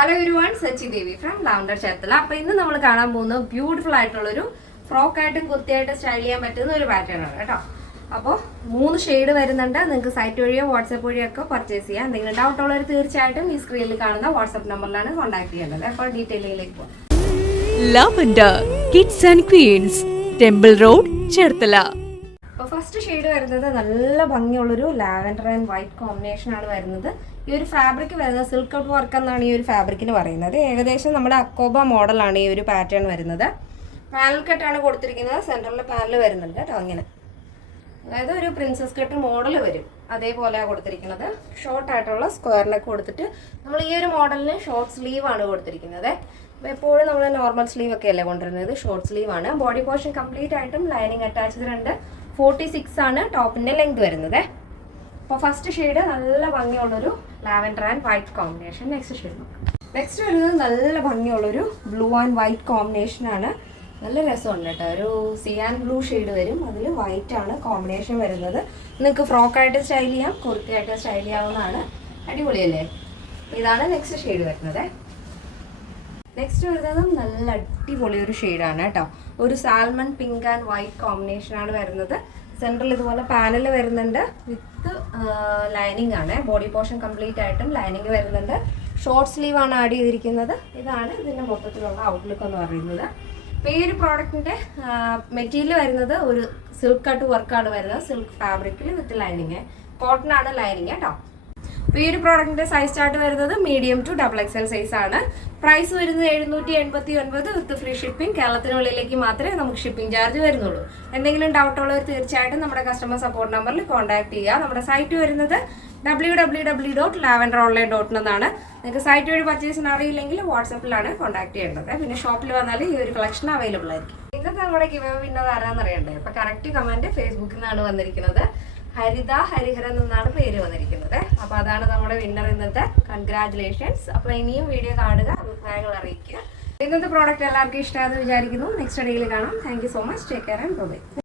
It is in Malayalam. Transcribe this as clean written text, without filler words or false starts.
Hello everyone, Sachi Devi from lavender Cherthala. അപ്പൊ ഇന്ന് നമ്മൾ കാണാൻ പോകുന്നത് ബ്യൂട്ടിഫുൾ ആയിട്ടുള്ളൊരു ഫ്രോക്കായിട്ടും കുർത്തിയായിട്ടും സ്റ്റൈൽ ചെയ്യാൻ പറ്റുന്ന ഒരു പാറ്റേൺ ആണ് കേട്ടോ. അപ്പോൾ 3 ഷെയ്ഡ് വരുന്നുണ്ട്. നിങ്ങൾക്ക് സൈറ്റ് വഴിയോ വാട്സപ്പ് വഴിയോ ഒക്കെ പർച്ചേസ് ചെയ്യാം. എന്തെങ്കിലും ഡൗട്ട് ഉള്ളവർ തീർച്ചയായിട്ടും ഈ സ്ക്രീനിൽ കാണുന്ന വാട്സപ്പ് നമ്പറിലാണ് കോൺടാക്ട് ചെയ്യേണ്ടത്. അപ്പോൾ ഡീറ്റെയിലിലേക്ക് പോകാം. Lavender Kids and Queens, Temple Road, Cherthala. അപ്പോൾ ഫസ്റ്റ് ഷെയ്ഡ് വരുന്നത് നല്ല ഭംഗിയുള്ളൊരു ലാവൻഡർ ആൻഡ് വൈറ്റ് കോമ്പിനേഷൻ ആണ് വരുന്നത്. ഈ ഒരു ഫാബ്രിക് വരുന്നത് സിൽക്ക് ഔട്ട് വർക്ക് എന്നാണ് ഈ ഒരു ഫാബ്രിക്കിന് പറയുന്നത്. ഏകദേശം നമ്മുടെ അക്കോബ മോഡലാണ് ഈ ഒരു പാറ്റേൺ വരുന്നത്. പാനൽ കട്ടാണ് കൊടുത്തിരിക്കുന്നത്. സെൻറ്ററിൽ പാനൽ വരുന്നുണ്ട് കേട്ടോ. അങ്ങനെ അതായത് ഒരു പ്രിൻസസ് കട്ട് മോഡൽ വരും, അതേപോലെയാണ് കൊടുത്തിരിക്കുന്നത്. ഷോർട്ട് ആയിട്ടുള്ള സ്ക്വയർ നെക്ക് കൊടുത്തിട്ട് നമ്മൾ ഈ ഒരു മോഡലിന് ഷോർട്ട് സ്ലീവ് ആണ് കൊടുത്തിരിക്കുന്നത്. അപ്പോൾ എപ്പോഴും നമ്മൾ നോർമൽ സ്ലീവ് ഒക്കെ അല്ലേ കൊണ്ടുവരുന്നത്, ഷോർട്ട് സ്ലീവ് ആണ്. ബോഡി പോർഷൻ കംപ്ലീറ്റ് ആയിട്ടും ലൈനിങ് അറ്റാച്ച്ഡ് ഉണ്ട്. 46 ആണ് ടോപ്പിൻ്റെ ലെങ്ത് വരുന്നത്. അപ്പോൾ ഫസ്റ്റ് ഷെയ്ഡ് നല്ല ഭംഗിയുള്ളൊരു lavender and white combination. Next shade നോക്കാം. നെക്സ്റ്റ് വരുന്നത് നല്ല ഭംഗിയുള്ളൊരു ബ്ലൂ ആൻഡ് വൈറ്റ് കോമ്പിനേഷനാണ്. നല്ല രസമുണ്ട് കേട്ടോ. ഒരു സിയാൻ ബ്ലൂ ഷെയ്ഡ് വരും, അതിൽ വൈറ്റ് ആണ് കോമ്പിനേഷൻ വരുന്നത്. നിങ്ങൾക്ക് ഫ്രോക്കായിട്ട് സ്റ്റൈൽ ചെയ്യാം, കുർത്തിയായിട്ട് സ്റ്റൈൽ ചെയ്യാവുന്നതാണ്. അടിപൊളിയല്ലേ? ഇതാണ് നെക്സ്റ്റ് ഷെയ്ഡ് വരുന്നത്. നെക്സ്റ്റ് വരുന്നത് നല്ല അടിപൊളി ഒരു ഷെയ്ഡാണ് കേട്ടോ. ഒരു സാൽമൺ പിങ്ക് ആൻഡ് വൈറ്റ് കോമ്പിനേഷനാണ് വരുന്നത്. സെൻട്രൽ ഇതുപോലെ പാനൽ വരുന്നുണ്ട് വിത്ത് ലൈനിങ് ആണ്. ബോഡി പോർഷൻ കംപ്ലീറ്റ് ആയിട്ടും ലൈനിങ് വരുന്നുണ്ട്. ഷോർട്ട് സ്ലീവ് ആണ് ആഡ് ചെയ്തിരിക്കുന്നത്. ഇതാണ് ഇതിൻ്റെ മൊത്തത്തിലുള്ള ഔട്ട്ലുക്ക് എന്ന് പറയുന്നത്. അപ്പോൾ ഈ ഒരു പ്രോഡക്റ്റിൻ്റെ മെറ്റീരിയൽ വരുന്നത് ഒരു സിൽക്ക് കട്ട് വർക്കാണ് വരുന്നത്. സിൽക്ക് ഫാബ്രിക്കിൽ വിത്ത് ലൈനിങ്, കോട്ടൺ ആണ് ലൈനിങ് കേട്ടോ. അപ്പോൾ ഈ ഒരു പ്രോഡക്റ്റിൻ്റെ സൈസ് ചാർട്ട് വരുന്നത് മീഡിയം ടു XXL സൈസ് ആണ്. പ്രൈസ് വരുന്നത് 789 വിത്ത് ഫ്രീ ഷിപ്പിംഗ്. കേരളത്തിനുള്ളിലേക്ക് മാത്രമേ നമുക്ക് ഷിപ്പിംഗ് ചാർജ് വരുന്നുള്ളൂ. എന്തെങ്കിലും ഡൗട്ട് ഉള്ളവർ തീർച്ചയായിട്ടും നമ്മുടെ കസ്റ്റമർ സപ്പോർട്ട് നമ്പറിൽ കോൺടാക്ട് ചെയ്യുക. നമ്മുടെ സൈറ്റ് വരുന്നത് www.lavenderonline.in എന്നാണ്. നിങ്ങൾക്ക് സൈറ്റ് വഴി പർച്ചേസിന് അറിയില്ലെങ്കിൽ വാട്സപ്പിലാണ് കോൺടാക്ട് ചെയ്യേണ്ടത്. പിന്നെ ഷോപ്പിൽ വന്നാൽ ഈ ഒരു കളക്ഷൻ അവൈലബിൾ ആയിരിക്കും. ഇന്നത്തെ നമ്മുടെ ഗിവ് വിന്നർ ആരാന്നറിയണ്ടേ? അപ്പോൾ കറക്റ്റ് കമൻറ്റ് ഫേസ്ബുക്കിൽ നിന്നാണ് വന്നിരിക്കുന്നത്. ഹരിത ഹരിഹരൻ എന്നാണ് പേര് വന്നിരിക്കുന്നത്. അപ്പോൾ അതാണ് നമ്മുടെ വിന്നർ ഇന്നത്തെ. കൺഗ്രാറ്റുലേഷൻസ്. അപ്പോൾ ഇനിയും വീഡിയോ കാണുക, അഭിപ്രായങ്ങൾ അറിയിക്കുക. ഇന്നത്തെ പ്രോഡക്റ്റ് എല്ലാവർക്കും ഇഷ്ടമായെന്ന് വിചാരിക്കുന്നു. നെക്സ്റ്റ് ഡേയിൽ കാണാം. Thank you so much. Take care and by.